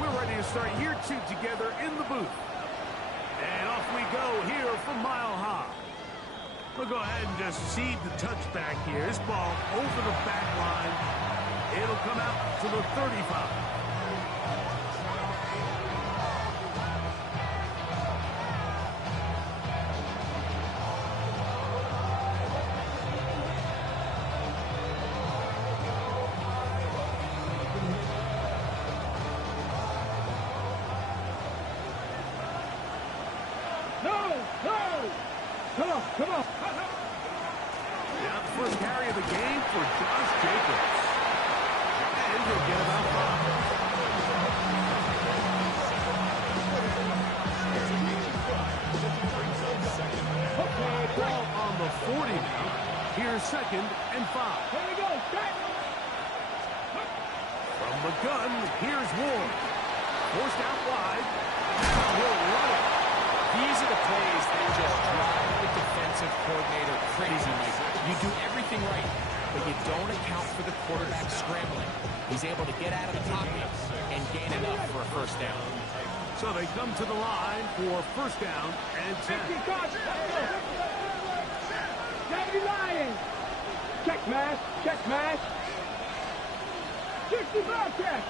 we're ready to start year 2 together in the booth. And off we go here from Mile High. We'll go ahead and just seed the touchback here. This ball over the back line. It'll come out to the 35. Come on. Now the first carry of the game for Josh Jacobs. And he'll get about 5. Okay, ball on the 40 now. Here's 2nd and 5. Here we go. From the gun, here's Ward. Forced out wide. Now he'll run it. These are the plays that just drive the defensive coordinator crazy. You do everything right, but you don't account for the quarterback scrambling. He's able to get out of the pocket and gain enough for a first down. So they come to the line for first down and 10. 70 Lions. Check mash. 60 Bobcat.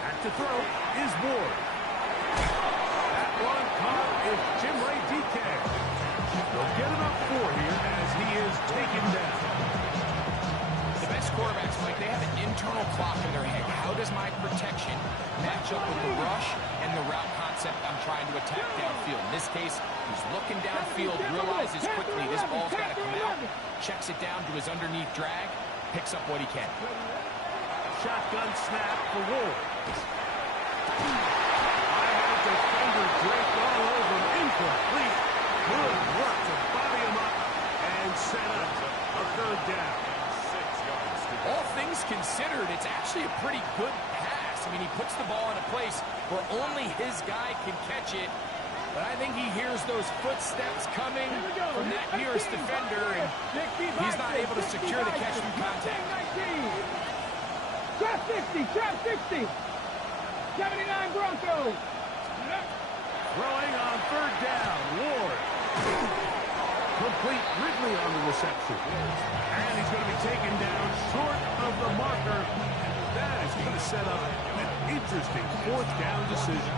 At the throw is Ward. One caught is Jim Ray DK. They'll get it up 4 here as he is taken down. The best quarterbacks, Mike, they have an internal clock in their head. How does my protection match up with the rush and the route concept I'm trying to attack downfield? In this case, he's looking downfield, realizes quickly this ball's got to come out, checks it down to his underneath drag, picks up what he can. Shotgun snap for Ward. Defender draped all over him. Incomplete. Good work to body him up and set up a 3rd down. All things considered, it's actually a pretty good pass. I mean, he puts the ball in a place where only his guy can catch it. But I think he hears those footsteps coming from that nearest defender, and he's not able to secure the catch from contact. Trap 60. 79 Broncos. Throwing on 3rd down. Ward. Complete. Ridley on the reception. And he's going to be taken down short of the marker. That is going to set up an interesting 4th down decision.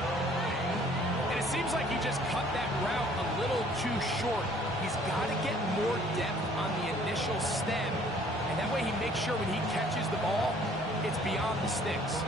And it seems like he just cut that route a little too short. He's got to get more depth on the initial stem. And that way he makes sure when he catches the ball, it's beyond the sticks.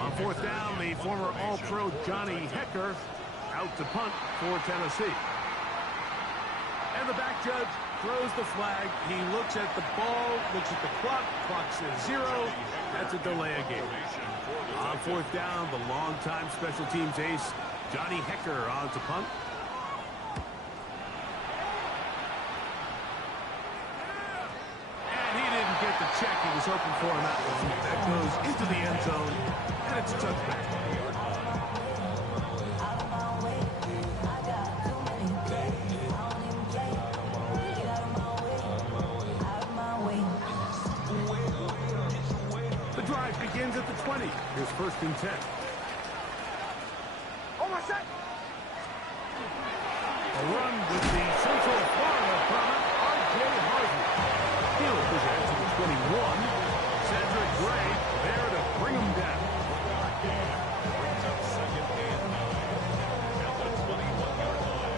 On 4th down, the former All-Pro Johnny Hecker out to punt for Tennessee. And the back judge throws the flag. He looks at the ball, looks at the clock. Clock says 0. That's a delay of game. On 4th down, the longtime special teams ace, Johnny Hecker, on to punt. And he didn't get the check he was hoping for on that one. That goes into the end zone, and it's a touchback. drive begins at the 20. Here's 1st and 10. A run with the Central Florida product, R.J. Harvey. He'll present to the 21. Cedric Gray there to bring him down. Brings up 2nd and 9 at the 21-yard line.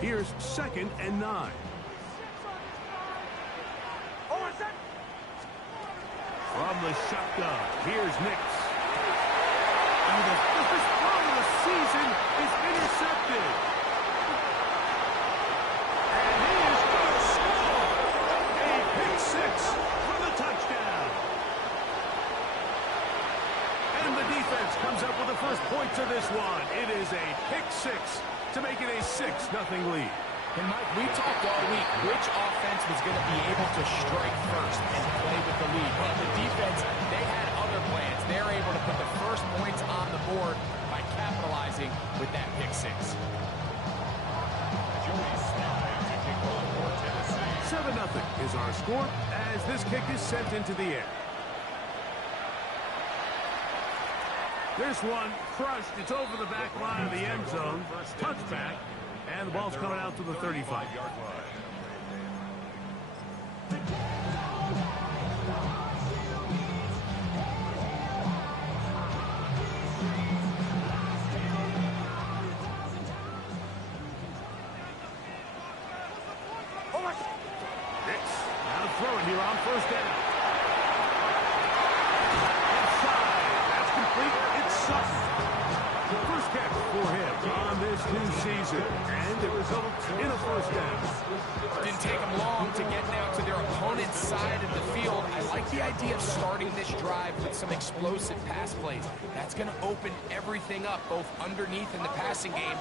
Here's 2nd and 9. From the shotgun, here's Nix. And the first throw of the season is intercepted. And he is going to score a pick 6 for the touchdown. And the defense comes up with the first points of this one. It is a pick 6 to make it a 6-0 lead. And Mike, we talked all week which offense was going to be able to strike first and play with the lead. Well, the defense, they had other plans. They're able to put the first points on the board by capitalizing with that pick 6. Joey Slye to kick off for Tennessee. 7-0 is our score as this kick is sent into the air. This one crushed. It's over the back line of the end zone. Touchback. And the ball's coming out to the 35. Now throwing here on 1st down. Inside. That's complete. It's Sutton. First catch for him on this new season. And it results in a 1st down. Didn't take them long to get down to their opponent's side of the field. I like the idea of starting this drive with some explosive pass plays. That's going to open everything up, both underneath in the passing game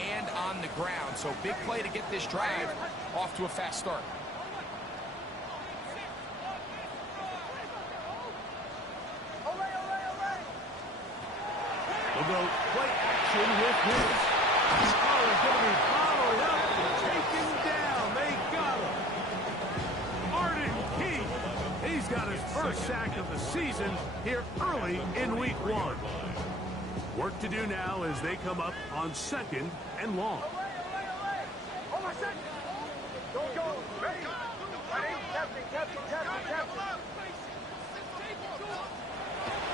and on the ground. So big play to get this drive off to a fast start. We'll go play action with his. Oh, he's going to be followed up and taken down. They got him. Arden Key. He's got his first sack of the season here early in week 1. Work to do now as they come up on 2nd and long.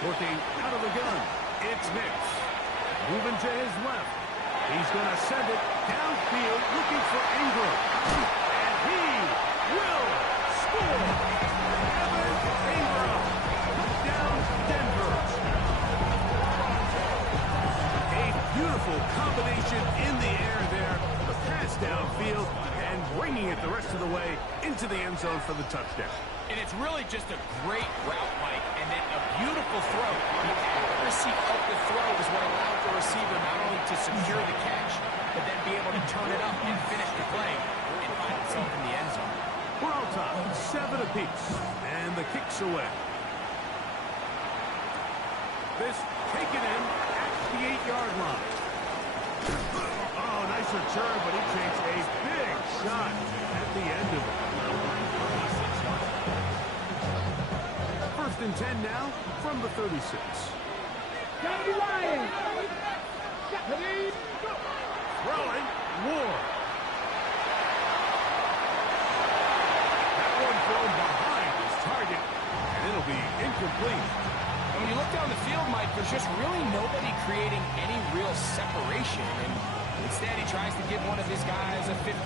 Working out of the gun. It's Nix. Moving to his left. He's going to send it downfield looking for Ingram. And he will score. Evan Ingram. Touchdown, Denver. A beautiful combination in the air there. The pass downfield and bringing it the rest of the way into the end zone for the touchdown. And it's really just a great route, Mike, and then a beautiful throw. The accuracy of the throw is what allowed the receiver not only to secure the catch, but then be able to turn it up and finish the play and find himself in the end zone. We're all top, 7 apiece, and the kick's away. This taken in at the 8-yard line. Oh, nice return, but he takes a big shot at the end of it. 1st and 10 now from the 36. Lions. Throwing, Ward. That one thrown behind his target, and it'll be incomplete. And when you look down the field, Mike, there's just really nobody creating any real separation. And instead, he tries to give one of his guys a 50-50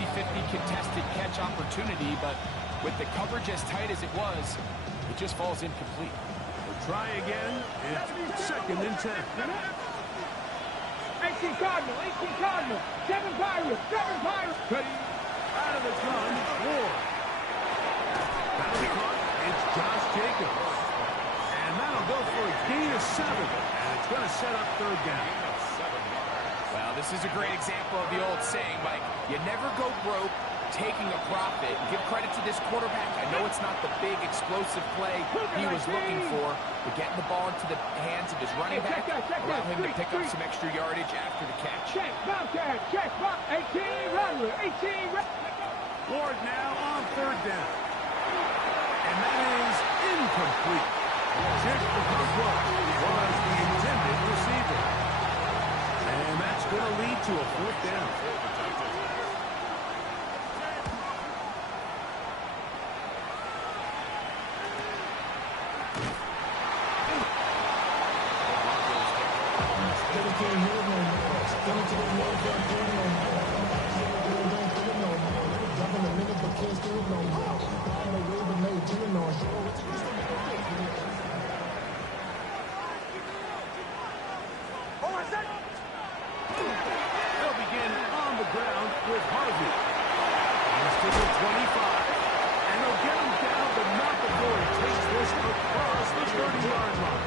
contested catch opportunity, but with the coverage as tight as it was, it just falls incomplete. We'll try again. It's 2nd and 10. 18 Cardinal, 18 Cardinal. 7 Pirates, 7 Pirates. Out of the gun, Ward. Battle caught. It's Josh Jacobs. And that'll go for a gain of 7. And it's going to set up 3rd down. Well, this is a great example of the old saying, Mike. You never go broke taking a profit. And give credit to this quarterback. I know it's not the big explosive play he was looking for, but getting the ball into the hands of his running back, allow him to pick up some extra yardage after the catch. Check, Bobcat, check, 18 runner, 18 runner. Ward now on third down. And that is incomplete. Jake Okonkwo was the intended receiver. And that's going to lead to a fourth down. They'll begin on the ground with Harvey. He's to the 25. And they'll get him down, but not before he takes this across the 30-yard line.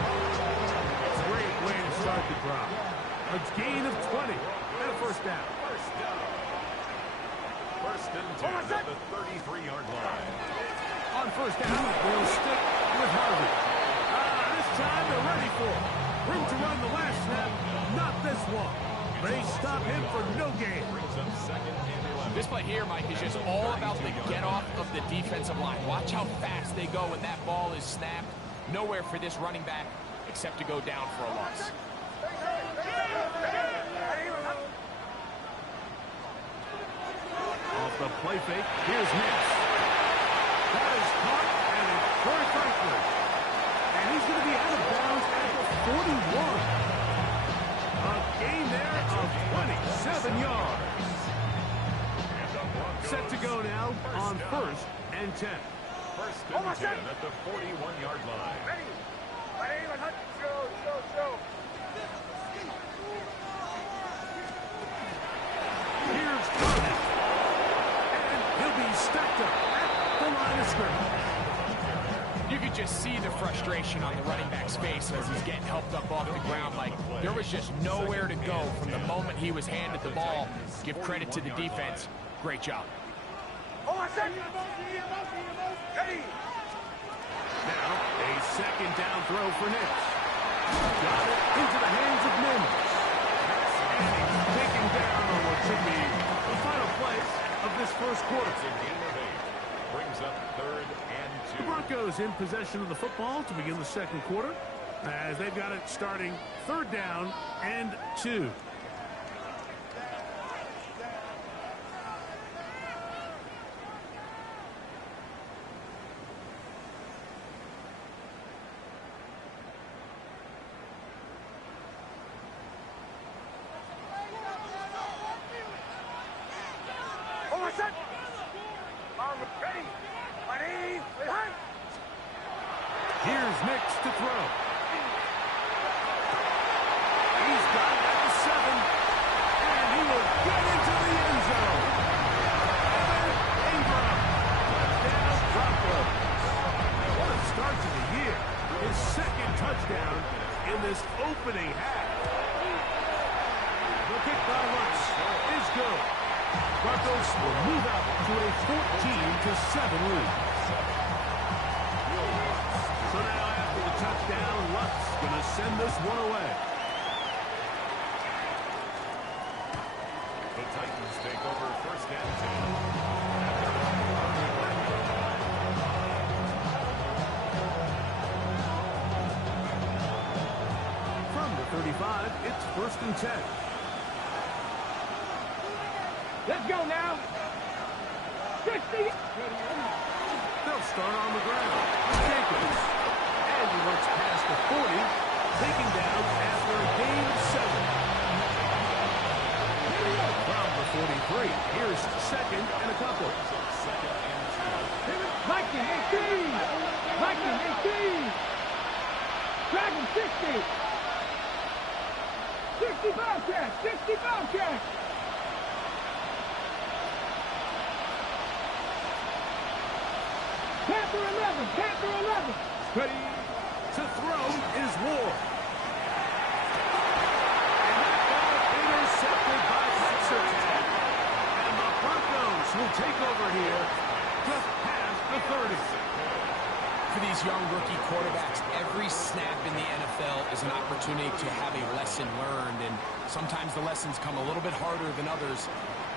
Great way to start the drive. A gain of 20 and a first down. First and 10 at the 33-yard line. On first down, they'll stick with Harvey. This time they're ready for it. Room to run the last snap, not this one. They stop him for no gain. Brings up second and 11. This play here, Mike, is just all about the get-off of the defensive line. Watch how fast they go when that ball is snapped. Nowhere for this running back except to go down for a loss. Off the play fake, here's Nix. That is caught, and it's Troy Franklin. And he's going to be out of bounds at the 41. A gain there of 27 yards. Set to go now on first and 10. First and 10 at the 41-yard line. Here's Botds. And he'll be stacked up at the line of scrimmage. You could just see the frustration on the running back's face as he's getting helped up off the ground. Like, there was just nowhere to go from the moment he was handed the ball. Give credit to the defense. Great job. Now, a second down throw for Nix. Got it into the hands of Mims. And he's taken down on what should be the final play of this first quarter. It's a gain of 8. Brings up third and 2. The Broncos in possession of the football to begin the second quarter, as they've got it starting third down and 2. Here's Nix to throw. He's got it at the 7, and he will get into the end zone. Ingram, touchdown Broncos. What a start to the year. His second touchdown in this opening half. The kick by Lutz is good. Broncos will move out to a 14-7 lead. So now after the touchdown, Lutz going to send this one away. The Titans take over first and 10. From the 35, it's first and 10. Let's go now. 60. They'll start on the ground. Jacobs. And he works past the 40, taken down after a gain of 7. From the 43, here's second and a couple. Second and 2. Mikey, 18. Mikey, 18. Dragon, 60. 60 Bobcat. 60 Bobcat. Panther 11. Panther 11. Ready to throw is Ward. And that ball intercepted by Surtain. And the Broncos will take over here just past the 30. For these young rookie quarterbacks, every snap in the NFL is an opportunity to have a lesson learned, and sometimes the lessons come a little bit harder than others.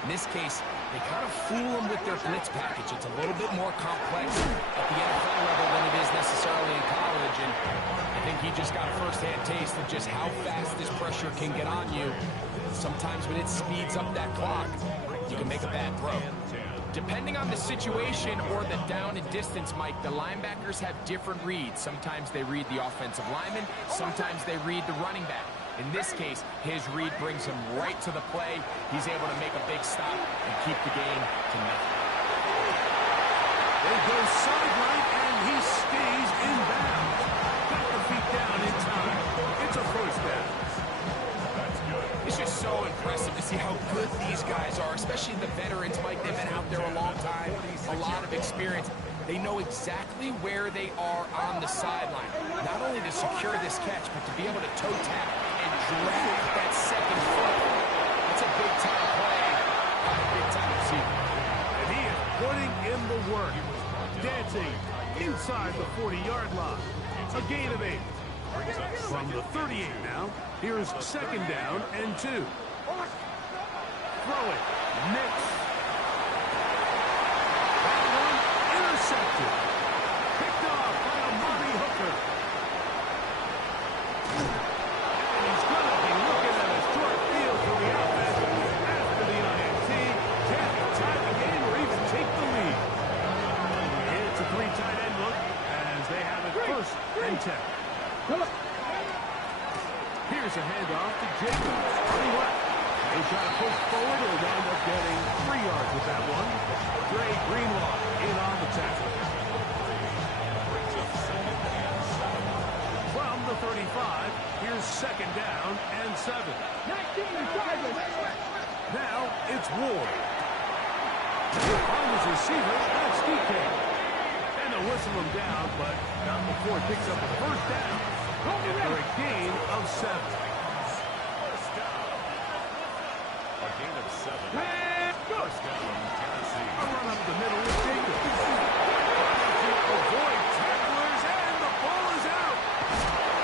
In this case, they kind of fool them with their blitz package. It's a little bit more complex at the NFL level than it is necessarily in college, and I think he just got a first-hand taste of just how fast this pressure can get on you. Sometimes when it speeds up that clock, you can make a bad throw. Depending on the situation or the down and distance, Mike, the linebackers have different reads. Sometimes they read the offensive lineman, sometimes they read the running back. In this case, his read brings him right to the play. He's able to make a big stop and keep the game to nothing. They go sideline, and he stays in bounds. Got the feet down in time. It's a first down. That's good. It's just so impressive to see how good these guys are, especially the veterans, Mike. They've been out there a long time, a lot of experience. They know exactly where they are on the sideline. Not only to secure this catch, but to be able to toe tap and drag that second foot. It's a big-time play by a big-time receiver. And he is putting in the work. Dancing inside the 40-yard line. A gain of 8. From the 38 now, here's second down and 2. Throw it. Nix. That one intercepted. Picked off by Amani Hooker. And he's going to be looking at a short field for the offense after the INT. Can't tie the game or even take the lead. It's a 3 tight end look as they have it first and 10. Here's a handoff to Jacobs. Running left. They try to push forward and wind up getting 3 yards with that one. Dre Greenlaw in on the tackle. From the 35, here's second down and 7. Now it's Ward. On his receiver, that's DK. And they'll whistle him down, but not before it picks up a first down. For a gain of 7. First down. A gain of 7. First down, Tennessee. A run up the middle with Jacobs. To avoid tacklers, and the ball is out.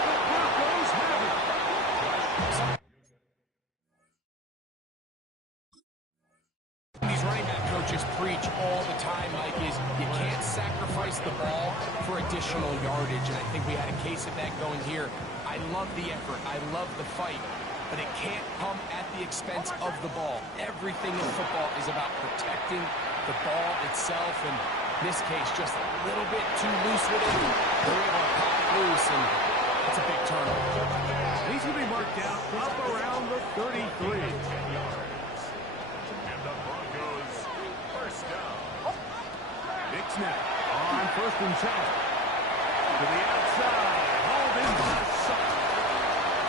The Broncos have it. These running back coaches preach all the time, Mike, is you can't sacrifice the ball for additional yardage, and I think we had a case of that going here. I love the effort. I love the fight, but it can't come at the expense of the ball. Everything in football is about protecting the ball itself, and in this case, just a little bit too loose with it. They're able to pop it loose, and it's a big turnover. He's going to be marked down up around the 33. And the Broncos, first down. Big snap on first and 10. To the outside, hauled in by Sutton.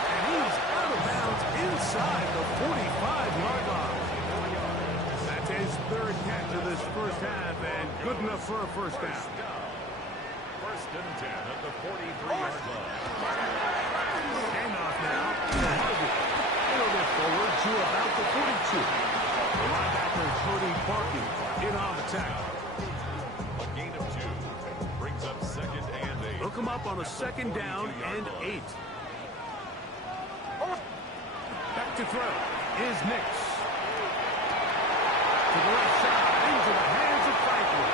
And he's out of bounds inside the 45-yard line. That's his third catch of this first half, and good enough for a first down. First and 10 at the 43-yard line. Handoff now to Harvey. It'll get forward to about the 42. The linebacker Cody Parkey in on the tackle. A gain of 2 brings up second and 8. Look him up on a second down and 8. Back to throw is Nix. To the left side, into the hands of Franklin.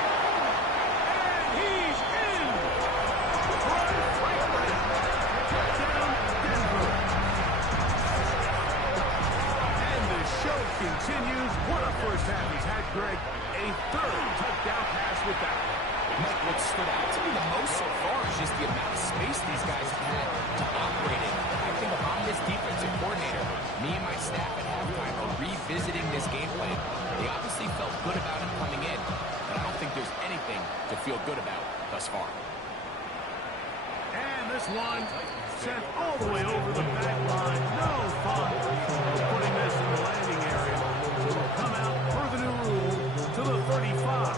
And he's in! Brian Franklin. Touchdown, Denver. And the show continues. What a first half he's had, Greg. A third touchdown pass with that. Mike, what stood out to me the most so far is just the amount of space these guys have had to operate in. I think if I'm this defensive coordinator, me and my staff at halftime are revisiting this game plan. They obviously felt good about it coming in, but I don't think there's anything to feel good about thus far. And this one sent all the way over the back line. No fun. Putting this in the landing area. It'll come out per the new rule to the 35.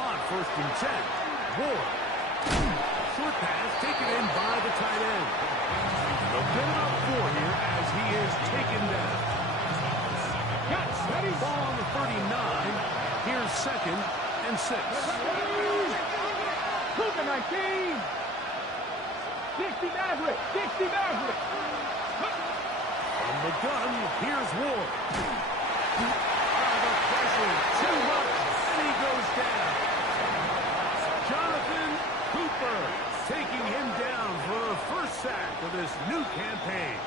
On first and 10, Ward. Short pass taken in by the tight end. They'll get it up 4 here as he is taken down. Ready, ball on the 39. Here's second and 6. Cougar 19. 60 Maverick. 60 Maverick. From the gun, here's Ward. The pressure, too much, and he goes down. Jonathan Cooper taking him down for the first sack of this new campaign.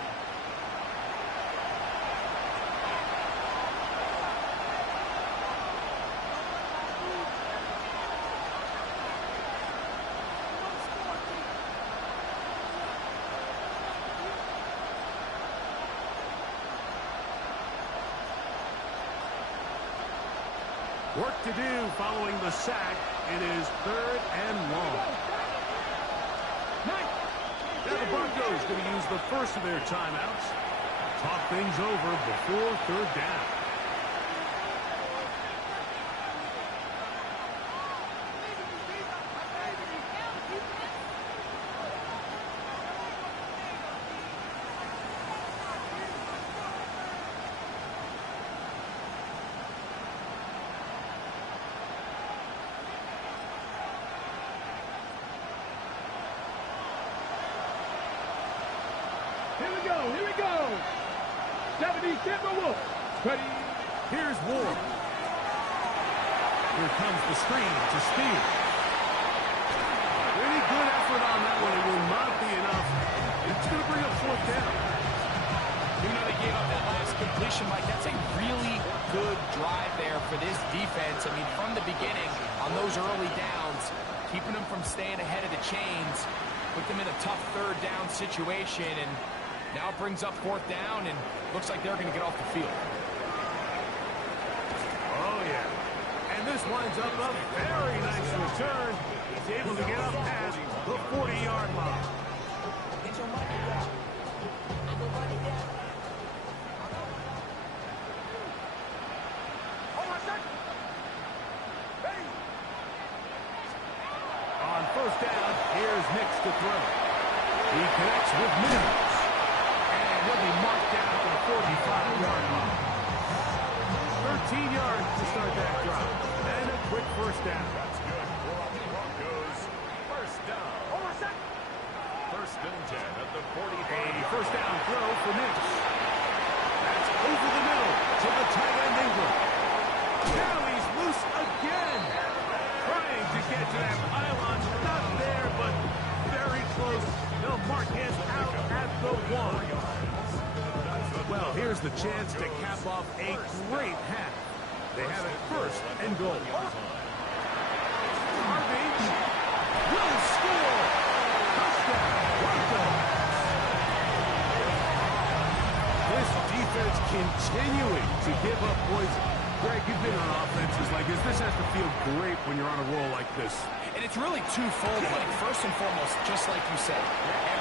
Work to do following the sack. It is 3rd and long. Now the Broncos going to use the first of their timeouts. Talk things over before 3rd down. Here we go. 70 Timberwolves. Ready. Here's Ward. Here comes the screen to Speed. Really good effort on that one. It will not be enough. It's going to bring up 4th down. Even though they gave up that last completion, Mike, that's a really good drive there for this defense. I mean, from the beginning, on those early downs, keeping them from staying ahead of the chains, put them in a tough 3rd down situation, and now it brings up 4th down, and looks like they're going to get off the field. Oh, yeah. And this winds up a very nice return. He's able to get up past the 40-yard line. On 1st down, here's Nix to throw. He connects with Mims. He'll be marked down at the 45-yard line. 13 yards to start that drive. And a quick 1st down. That's good. Broncos. 1st down. 1st and 10 at the 45. A 1st down throw for Nix. That's over the middle to the tight end Ingram. Now he's loose again. Trying to get to that pylon. Not there, but very close. They'll mark him out at the 1. Well, here's the chance to cap off a great half. They have it 1st and goal. Harvey will score. Touchdown, Broncos. This defense continuing to give up points. Greg, you've been on offenses like this. This has to feel great when you're on a roll like this. And it's really twofold, Mike. First and foremost, just like you said,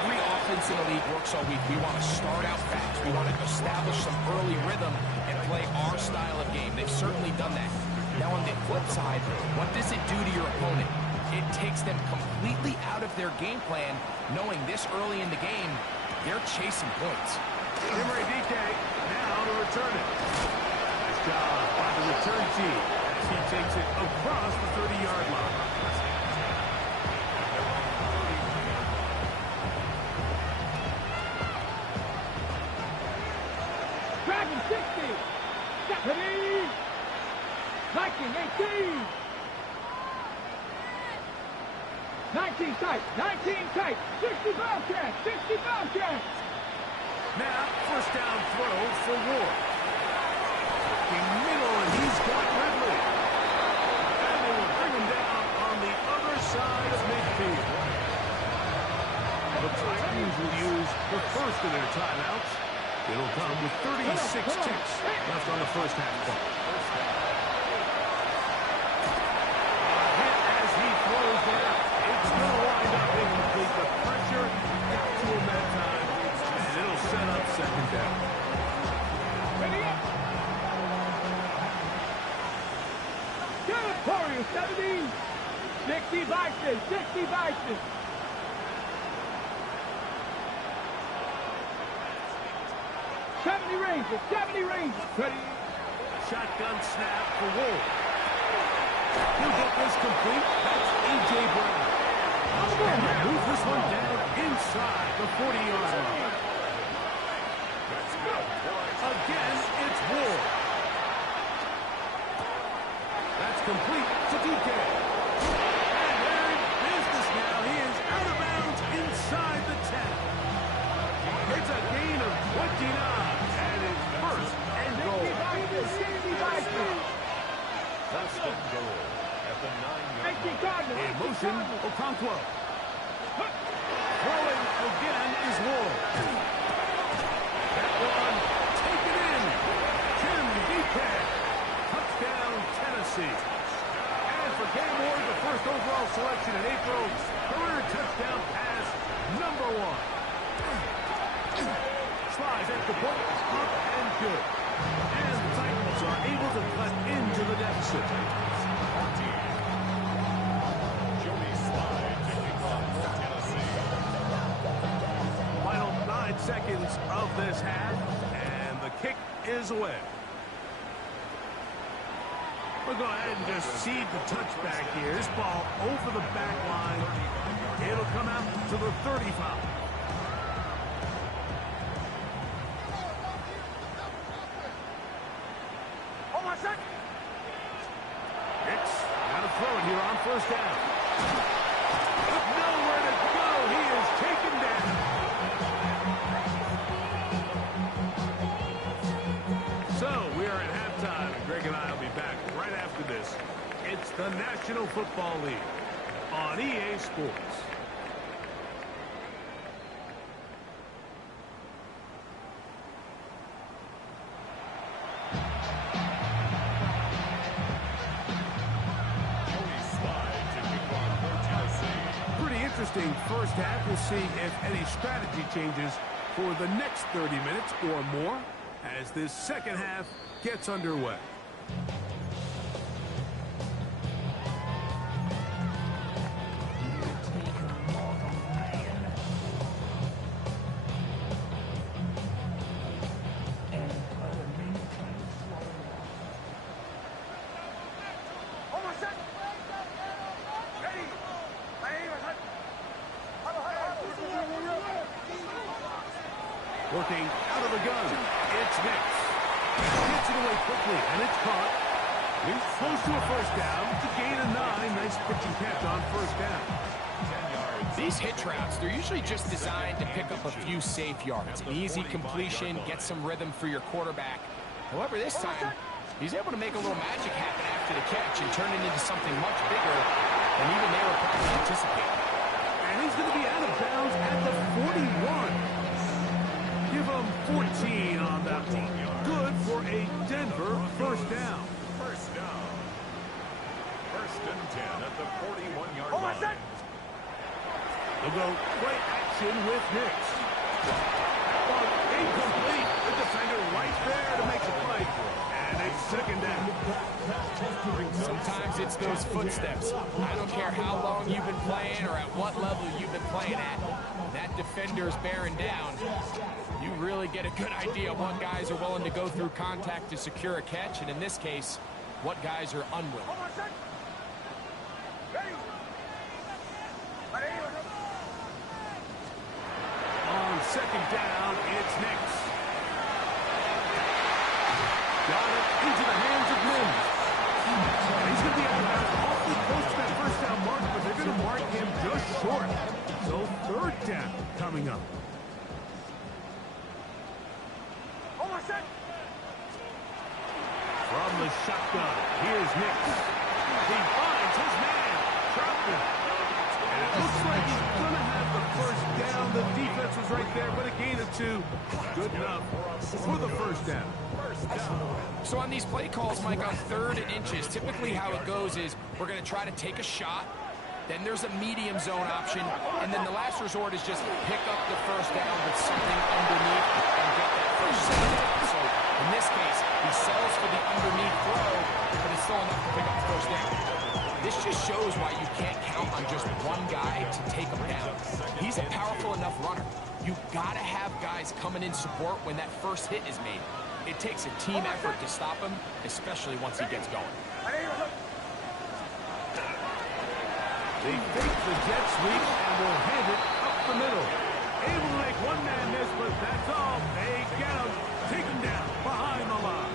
every offense in the league works all week. We want to start out fast. We want to establish some early rhythm and play our style of game. They've certainly done that. Now on the flip side, what does it do to your opponent? It takes them completely out of their game plan, knowing this early in the game, they're chasing points. Emery DK now to return it. Nice job by the return team as he takes it across the 30-yard line. Dragon 60. Deputy. Viking 18. 19 tight. 19 tight. 60 Bobcats. 60 Bobcats. Now, 1st down throw for Ward. In middle, and he's got Ridley. And they will bring him down on the other side of midfield. The Titans will use the first of their timeouts. It'll come with 36 ticks left on the 1st half clock. A hit as he throws there. It's going to wind up incomplete. The pressure got to him that time, and it'll set up 2nd down. Ready up. Territorial 70. 60 Bison. 60 Bison. Rangers. 70 Rangers. Ready. Shotgun snap for Wolf. He'll get this complete. That's A.J. Brown. And they move this one down inside the 40-yard line. Again, it's Ward. That's complete to DK. And they're in business now. He is out of bounds inside the 10. It's a gain of 29. And it's first and goal. First and goal at the 9-yard line. In motion, Okonkwo. Throwing again is Ward. That one taken in. Tim DK. Touchdown, Tennessee. And for Cam Ward, the first overall selection in April, career touchdown pass number 1. Slides at the point, up and good. And the Titans are able to cut into the deficit. Joey Slide taking off for Tennessee. Final 9 seconds of this half, and the kick is away. We'll go ahead and just seed the touchback here. This ball over the back line. It'll come out to the 35. Hicks got to throw it here on first down. With nowhere to go, he is taken down. So we are at halftime, and Greg and I will be back right after this. It's the National Football League on EA Sports. Interesting first half. We'll see if any strategy changes for the next 30 minutes or more as this second half gets underway. Working out of the gun. It's Nix. Gets it away quickly, and it's caught. He's close to a first down. To gain a 9. Nice pitching catch on first down. 10 yards. These hitch routes, they're usually just designed to pick up a few safe yards. An easy completion, get some rhythm for your quarterback. However, this time, he's able to make a little magic happen after the catch and turn it into something much bigger than even they were probably anticipating. And he's going to be out of bounds at the 41. Give him 14 on that one. Good for a Denver first down. First down. First and 10 at the 41-yard line. They'll go play action with Nix. But incomplete. The defender right there to make the play. And it's second down. Sometimes it's those footsteps. I don't care how long you've been playing or at what level you've been playing at. That defender's bearing down. You really get a good idea of what guys are willing to go through contact to secure a catch, and in this case, what guys are unwilling. On second down, it's Nix. Got it into the hands of Mims. And he's going to be out of bounds awfully close to that first down mark, but they're going to mark him just short. So third down coming up. From the shotgun, here's Nix. He finds his man, Troutman. And it looks like he's going to have the first down. The defense was right there, but a gain of 2. Good enough for the first down. So on these play calls, Mike, on 3rd and inches, typically how it goes is we're going to try to take a shot. Then there's a medium zone option. And then the last resort is just pick up the first down with something underneath and get that first down. So in this case, he sells for the underneath throw, but it's still enough to pick up the first down. This just shows why you can't count on just one guy to take him down. He's a powerful enough runner. You've got to have guys coming in support when that first hit is made. It takes a team effort to stop him, especially once he gets going. They fake the jet sweep and will hand it up the middle. Able to make one man miss, but that's all. They get him. Take him down behind the line.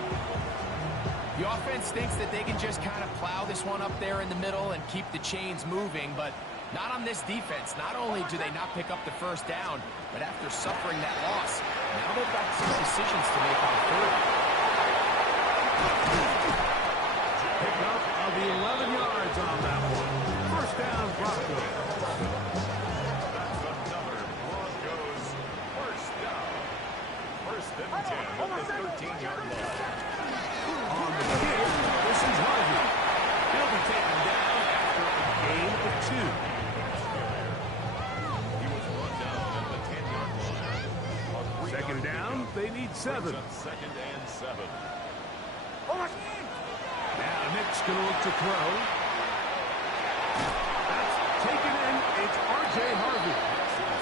The offense thinks that they can just kind of plow this one up there in the middle and keep the chains moving, but not on this defense. Not only do they not pick up the first down, but after suffering that loss, now they've got some decisions to make on third. Pick up of the 11 yards on that one. First down, Broncos. That's another Broncos first down. First and 10 at the 13-yard line. On the kick, this is Harvey. He'll be taken down after a gain of 2. He was brought down at the 10-yard line. Second down, they need 7. Second and 7. Now Nick's going to look to throw. That's taken in. It's R.J. Harvey.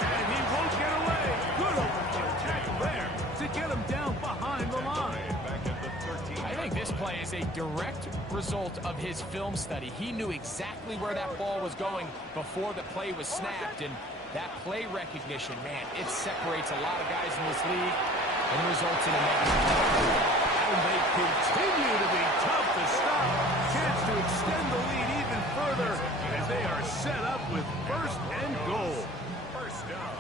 And he won't get away. Good open tackle there to get him down behind the line. Back at the 13. I think this play is a direct result of his film study. He knew exactly where that ball was going before the play was snapped, and that play recognition, man, it separates a lot of guys in this league and results in a negative. And they continue to be tough to stop. Chance to extend the lead even further as they are set up with first and goal. First down.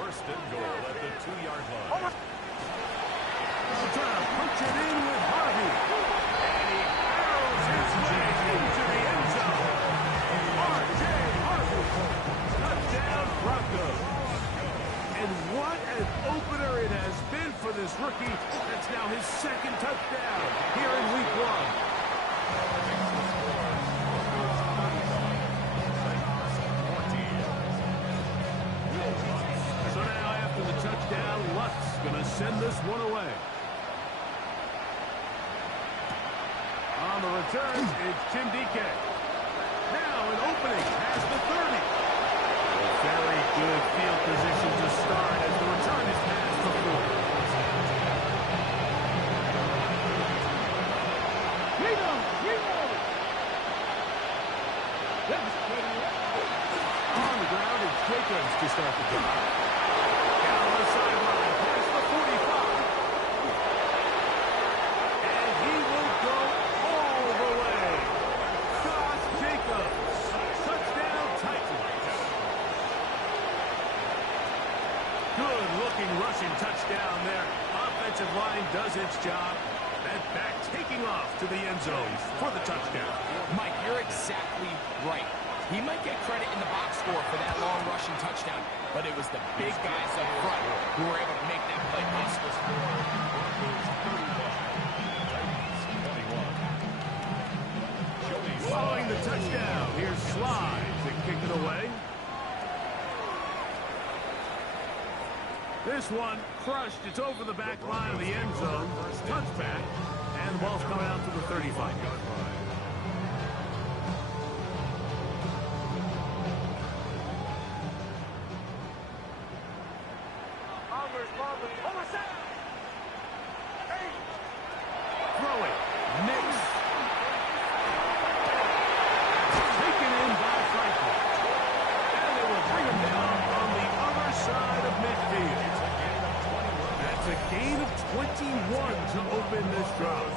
First and goal at the 2-yard line. Trying to punch it in with Harvey. And he barrels his way into the end zone. R.J. Harvey. Touchdown, Broncos. And what an opener it has been for this rookie. That's now his second touchdown here in week 1. So now after the touchdown, Luck's going to send this one away. On the return, it's Tim DK. Now an opening past the 30. A very good field position to start as the return is past the 40. On the ground, it's Jacobs to start the drive. Down the sideline, past the 45. And he will go all the way. Josh Jacobs. Touchdown, Titans. Good-looking rushing touchdown there. Offensive line does its job. That back taking off to the end zone for the touchdown. Mike, you're exactly right. He might get credit in the box score for that long rushing touchdown, but it was the big guys up front who were able to make that play possible. Following the touchdown, here's Slide to kick it away. This one crushed. It's over the back line of the end zone. Touchback, and the ball's coming out to the 35-yard line. Throwing. Mix. Taken in by Franklin. And they will bring him down on the other side of midfield. That's a gain of 21 to open this drive.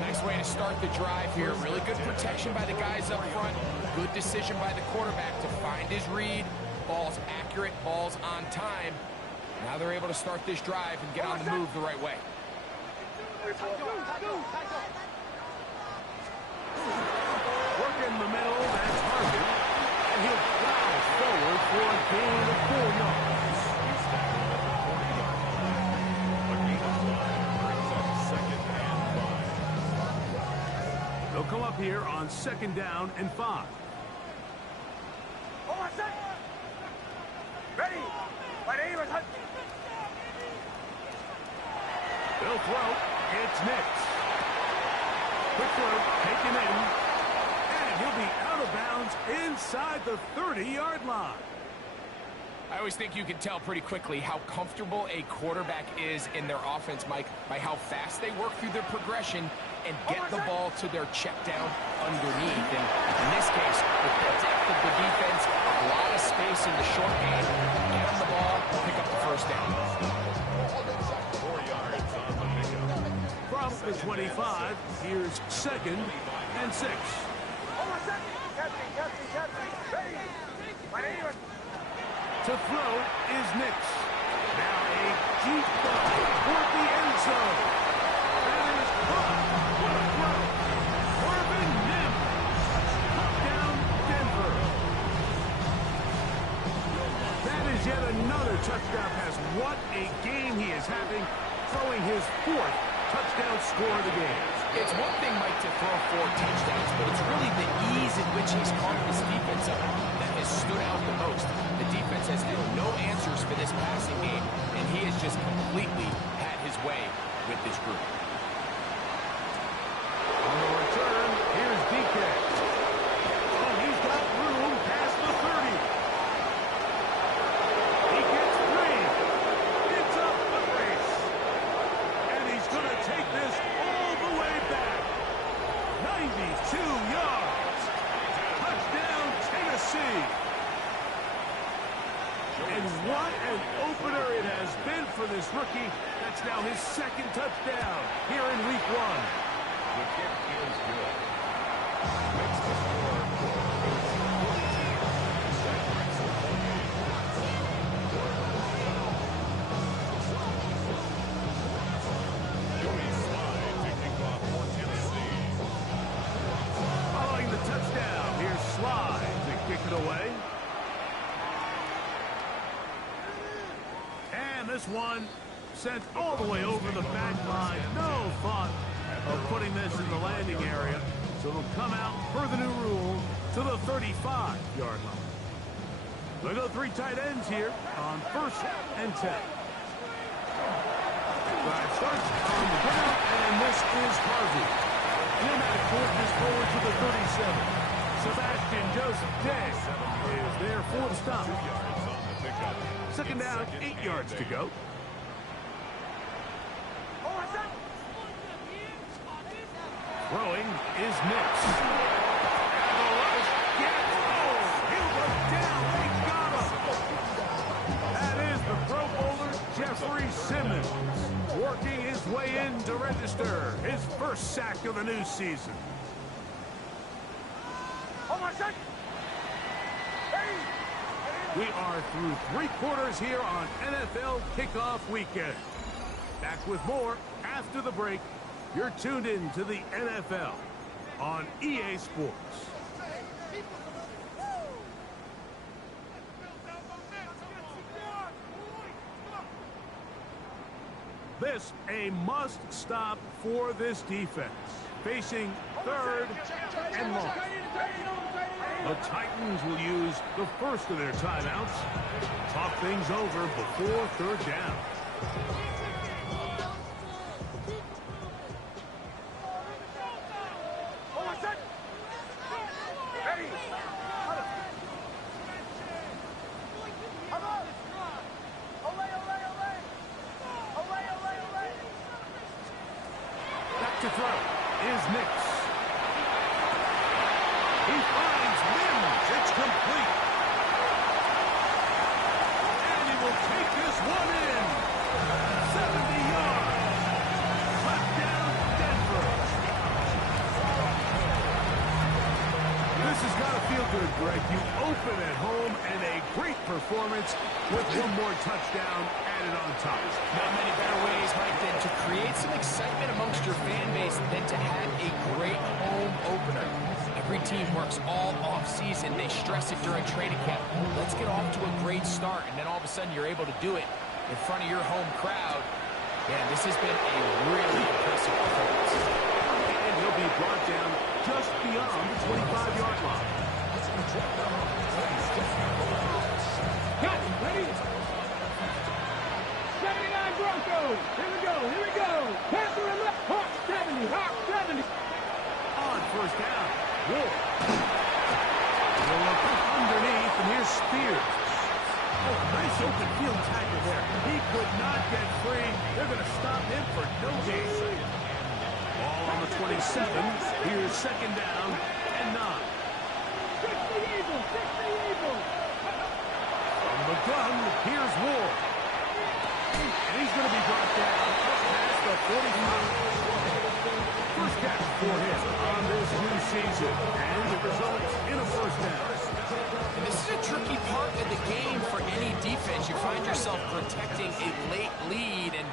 Nice way to start the drive here. Really good protection by the guys up front. Good decision by the quarterback to find his read. Ball's accurate, ball's on time. Now they're able to start this drive and get on the move the right way. Working the middle, that's Harvey. And he'll plow forward for a gain of 4 yards. They'll come up here on 2nd down and 5. Ready? My name is Hunt. They'll throw. It's Nix. Quick throw, taken in. And he'll be out of bounds inside the 30-yard line. I always think you can tell pretty quickly how comfortable a quarterback is in their offense, Mike, by how fast they work through their progression and get the ball to their check down underneath. And in this case, with the depth of the defense, a lot of space in the short game, get them the ball, pick up the first down. 4 yards on the pickup. From the 25, here's 2nd and 6. To throw is Nix. Now a deep ball toward the end zone. That is caught. What a throw. Corbin Nim. Touchdown, Denver. That is yet another touchdown pass. What a game he is having, throwing his 4th touchdown score of the game. It's one thing, Mike, to throw 4 touchdowns, but it's really the ease in which he's caught this defense up that has stood out the most. The defense has had no answers for this passing game, and he has just completely had his way with this group. On the return, here's DK. Oh, he's got room past the 30. He gets 3. It's a foot race. And he's going to take this all the way back. 92 yards. Touchdown, Tennessee. And what an opener it has been for this rookie. That's now his 2nd touchdown here in week 1. The kick is good. Makes the score 42. Joey Slide to kick off for Tennessee. Following the touchdown, here's Slide to kick it away. And this one sent all the way over the back line. No thought of putting this in the landing area. So it'll come out per the new rule to the 35-yard line. They'll go 3 tight ends here on 1st and 10. Drive starts on the ground, and this is Harvey. Pneumatic fork is forward to the 37. Sebastian Joseph Day is there for the stop. 2 yards on the pickup. 2nd down, 8 yards to go. Throwing is Nix. And the rush gets home. He'll go down. They got him. That is the Pro Bowler, Jeffrey Simmons, working his way in to register his 1st sack of the new season. We are through 3 quarters here on NFL Kickoff Weekend. Back with more after the break. You're tuned in to the NFL on EA Sports. This a must stop for this defense. Facing 3rd and long. The Titans will use the first of their timeouts. Talk things over before 3rd down. Back to throw is Nix. He finds Mims. It's complete. And he will take this one in. 70 yards. Touchdown, Denver. This has got to feel good, Greg. You open at home and a great performance with one more touchdown added on top. Not many better ways, Mike, than to create some excitement amongst your fan base than to have a great home opener. Every team works all off-season. They stress it during training camp. Let's get off to a great start, and then all of a sudden you're able to do it in front of your home crowd. Yeah, this has been a really impressive performance. And he'll be brought down just beyond the 25-yard line. Cut, ready? 79 Broncos. Here we go, here we go. Panther and left. Hawk 70, Hawk 70. On 1st down, Wolf. They'll look underneath, and here's Spears. Oh, nice open field tackle there. He could not get free. They're going to stop him for no gain. Ball on the 27. Here's second down and 9. Fix the Eagles! Fix the Eagles! From the gun, here's Ward. And he's going to be brought down up past the 45. First catch for him on this new season. And it results in a first down. And this is a tricky part of the game for any defense. You find yourself protecting a late lead, and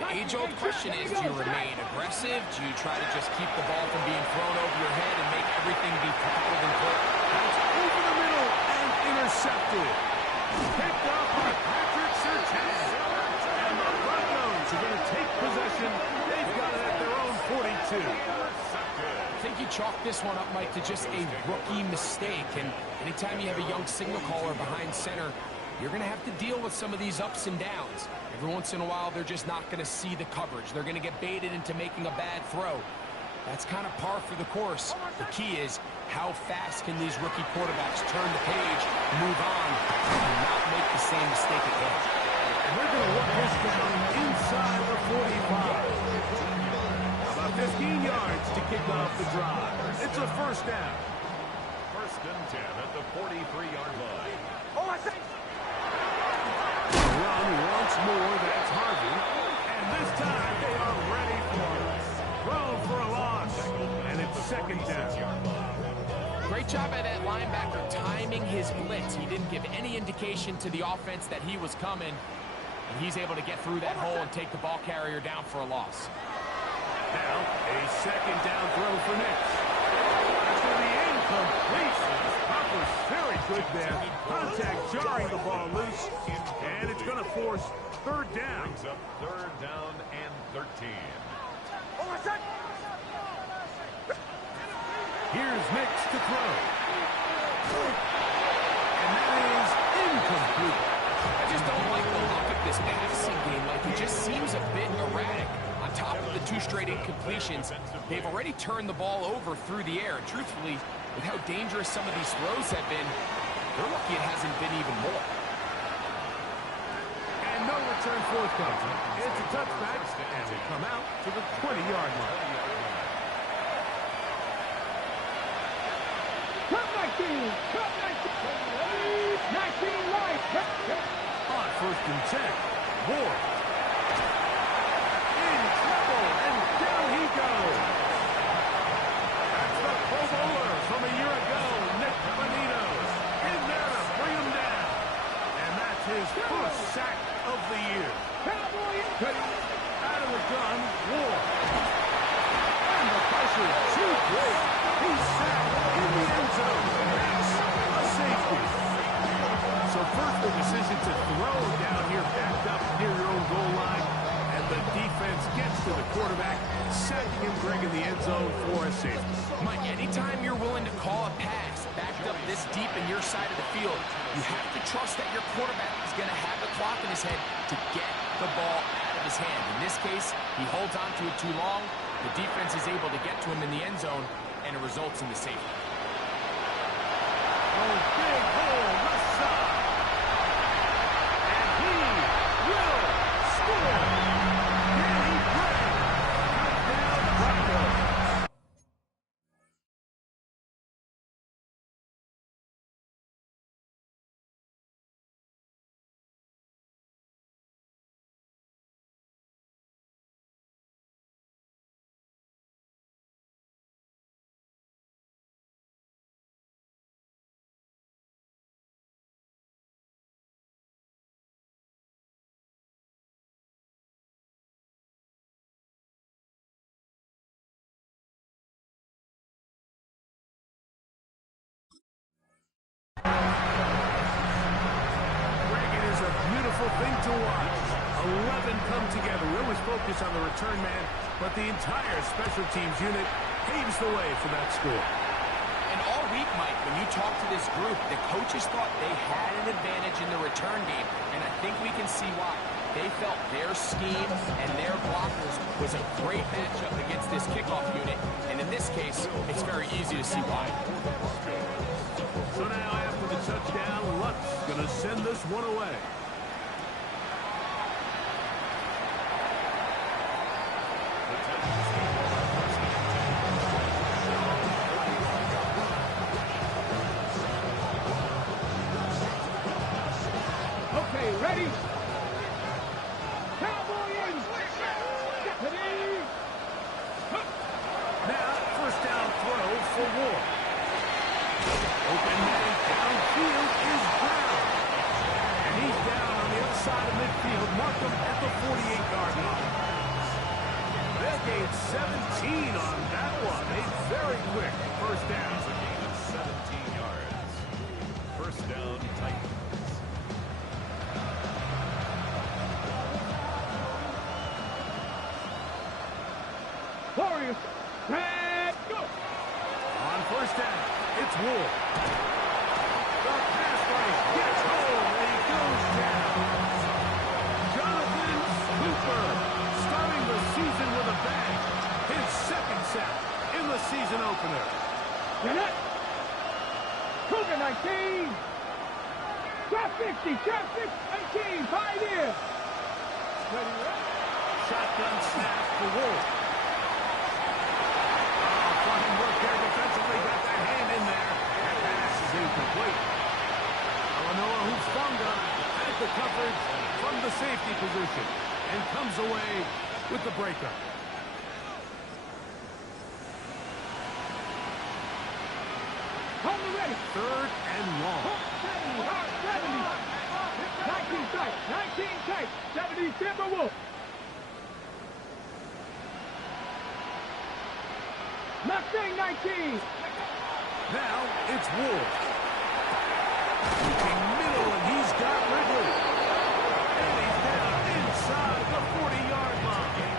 the age-old question is, do you remain aggressive? Do you try to just keep the ball from being thrown over your head and make everything be tackled and caught? That's over the middle and intercepted. Picked up by Patrick Surtain. And the Broncos are going to take possession. They've got it at their own 42. I think you chalk this one up, Mike, to just a rookie mistake. And anytime you have a young signal caller behind center, you're going to have to deal with some of these ups and downs. Every once in a while, they're just not going to see the coverage. They're going to get baited into making a bad throw. That's kind of par for the course. The key is, how fast can these rookie quarterbacks turn the page, move on, and not make the same mistake again? And they're going to work this down inside the 45. About 15 yards to kick off the drive. It's a first down. First and 10 at the 43-yard line. Run once more, that's Harvey. And this time they are ready for it. Throw for a loss. And it's second down. Great job by that linebacker timing his blitz. He didn't give any indication to the offense that he was coming. And he's able to get through that hole and take the ball carrier down for a loss. Now, a second down throw for Nix. That's going to be incomplete. Hopper's very good there. Contact jarring the ball loose. And it's going to force third down. Brings up third down and 13. Here's Nix to throw. And that is incomplete. I just don't like the look of this passing game. Like, it just seems a bit erratic. On top of the 2 straight incompletions, they've already turned the ball over through the air. And truthfully, with how dangerous some of these throws have been, they're lucky it hasn't been even more. And no return forthcoming. It's a touchback, and they come out to the 20-yard line. Cut 19! Cut 19! 19 right! On first and 10, Ward. In trouble, and down he goes. That's the Pro Bowler from a year ago, Nick Bonito. In there to bring him down. And that's his first sack of the year. Out of the gun, Ward. And the pressure too great. He's sacked in the end zone. That's a safety. So first the decision to throw down here, backed up near your own goal line. And the defense gets to the quarterback, sacking him, bringing the end zone for a safety. Mike, anytime you're willing to call a pass backed up this deep in your side of the field, you have to trust that your quarterback is going to have the clock in his head to get the ball out of his hand. In this case, he holds on to it too long. The defense is able to get to him in the end zone, and it results in the safety. Oh, big hole, left side. And he will score. Danny Gray. Touchdown, Broncos. Reagan is a beautiful thing to watch. 11 come together. We always focus on the return man, but the entire special teams unit paves the way for that score. And all week, Mike, when you talk to this group, the coaches thought they had an advantage in the return game, and I think we can see why. They felt their scheme and their blockers was a great matchup against this kickoff unit, and in this case, it's very easy to see why. So now after the touchdown, Luck's going to send this one away. Okay, ready? Cowboys! Ready? Now, first down throw for Ward. Open man downfield is Brown. And he's down on the other side of midfield. Mark him at the 48-yard line. They'll gain 17 on that one. A very quick first down. It's a gain of 17 yards. First down, Titans. Warriors, red, go! On first down, it's Ward. The pass right gets home, and he goes down. Jonathan Cooper starting the season with a bang. His second sack in the season opener. Get it! Cougar 19! Drop 50, drop 50, 19, pioneer! Ready, ready? Shotgun snap for Ward. Fine work there defensively, got that hand in there. That pass is incomplete. Manoa Hufanga had the coverage from the safety position and comes away with the breakup. Hold it ready. Third and long. 70, 19 tight, 19 tight, 70 Timberwolves. Mustang 19. Now it's Ward. Looking middle, and he's got Ridley. And he's down inside the 40-yard line.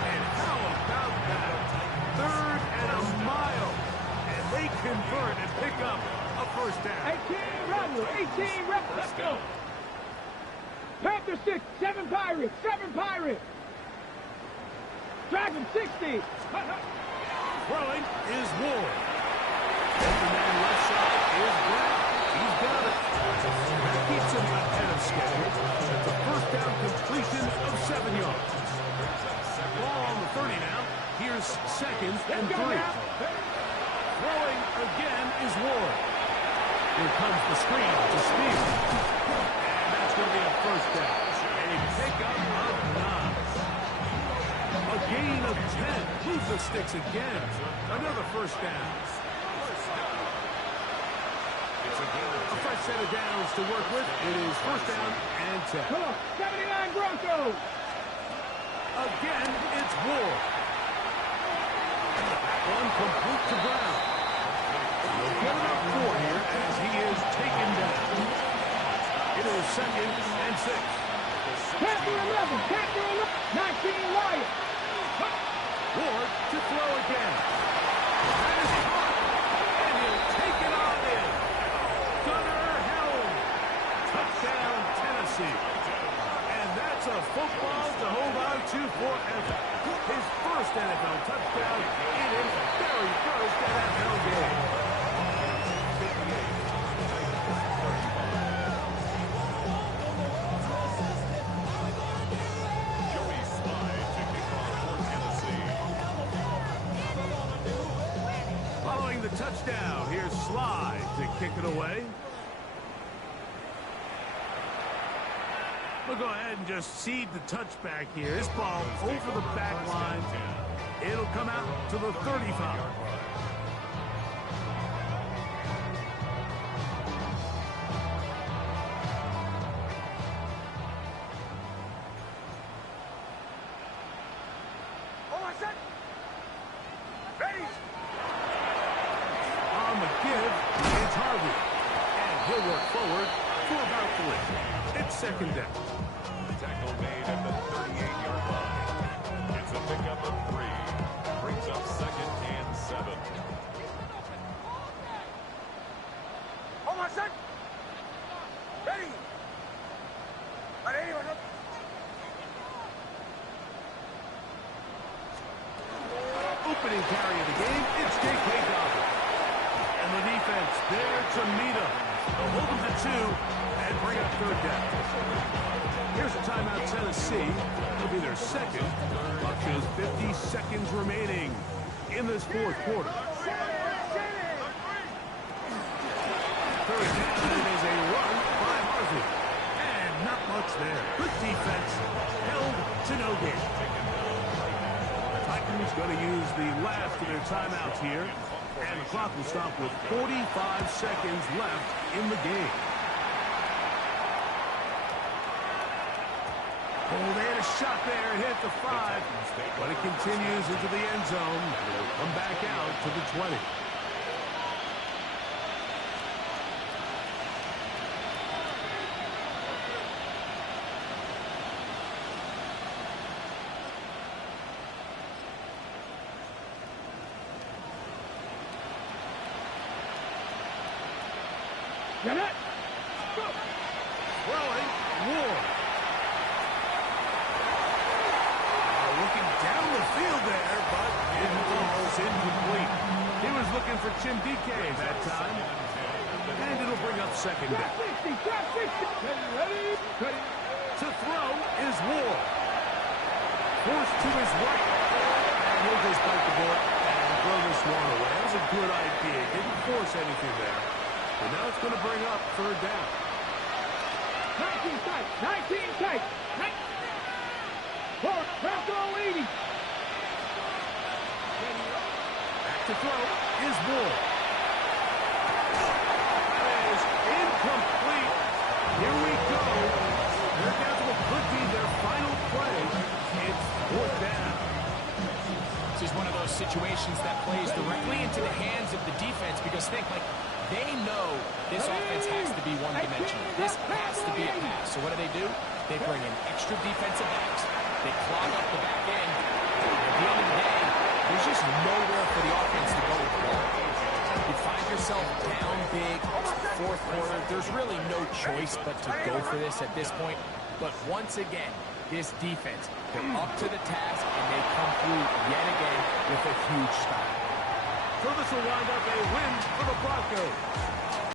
And how about that? Third and a mile. And they convert and pick up a first down. 18 Rebel, 18 Rebel. Let's go. Panther 6, 7 Pirates, 7 Pirates. Dragon 60. Throwing is Ward. Open man left side is Brown. He's got it. That keeps him ahead of schedule. It's a first down completion of 7 yards. Ball on the 30 now. Here's second and 3. Throwing again is Ward. Here comes the screen to Speed. And that's going to be a first down. A pickup of 9. A gain of 10. Move the sticks again. Another first down. A fresh set of downs to work with. It is first down and 10. Come on, 79 Broncos. Again, it's Ward. One complete to Brown. He'll get enough for here as he is taken down. It is second and 6. Panther 11, Panther 11, 19 Wyatt. Ward to throw again. That is caught. And he'll take it on in. Gunnar Helm. Touchdown, Tennessee. And that's a football to hold on to forever. His first NFL touchdown in his very first NFL game. Following the touchdown, here's Slide to kick it away. We'll go ahead and just seed the touchback here. This ball over the back line. It'll come out to the 35. On the give, it's Harvey. And he'll work forward for about 3. It's second down. Tackle made at the 38-yard line. It's a pickup of 3. Brings up second and 7. Hold on, son. Ready. Opening carry of the game, it's J.K. Dobbins. And the defense defense there to meet him. They'll hold him to 2 and bring up third down. Here's a timeout, Tennessee. It'll be their second. Clock shows 50 seconds remaining in this fourth quarter. Third down, it is a run by Harvey. And not much there. Good defense. Held to no gain. Titans going to use the last of their timeouts here. And the clock will stop with 45 seconds left in the game. Oh, they had a shot there. It hit the 5. But it continues into the end zone. It'll come back out to the 20. Get it! Go! Throwing, Ward. Looking down the field there, but it falls incomplete. He was looking for Tim DK that time. And it'll bring up second down. Drop 60! Ready? Ready? To throw is Ward. Forced to his right. And he'll just bite the bullet and throw this one away. That was a good idea. Didn't force anything there. But now it's going to bring up third down. 19 tight! 19 tight! Forward, press all 80! Back to throw is Ward. That is incomplete. Here we go. They're down to what could be their final play. It's fourth down. This is one of those situations that plays directly into the hands of the defense because they know this offense has to be one-dimensional. This has to be a pass. So what do? They bring in extra defensive backs. They clog up the back end. At the end of the day, there's just nowhere for the offense to go with the ball. You find yourself down big, fourth quarter. There's really no choice but to go for this at this point. But once again, this defense, they're up to the task, and they come through yet again with a huge stop. So this will wind up a win for the Broncos.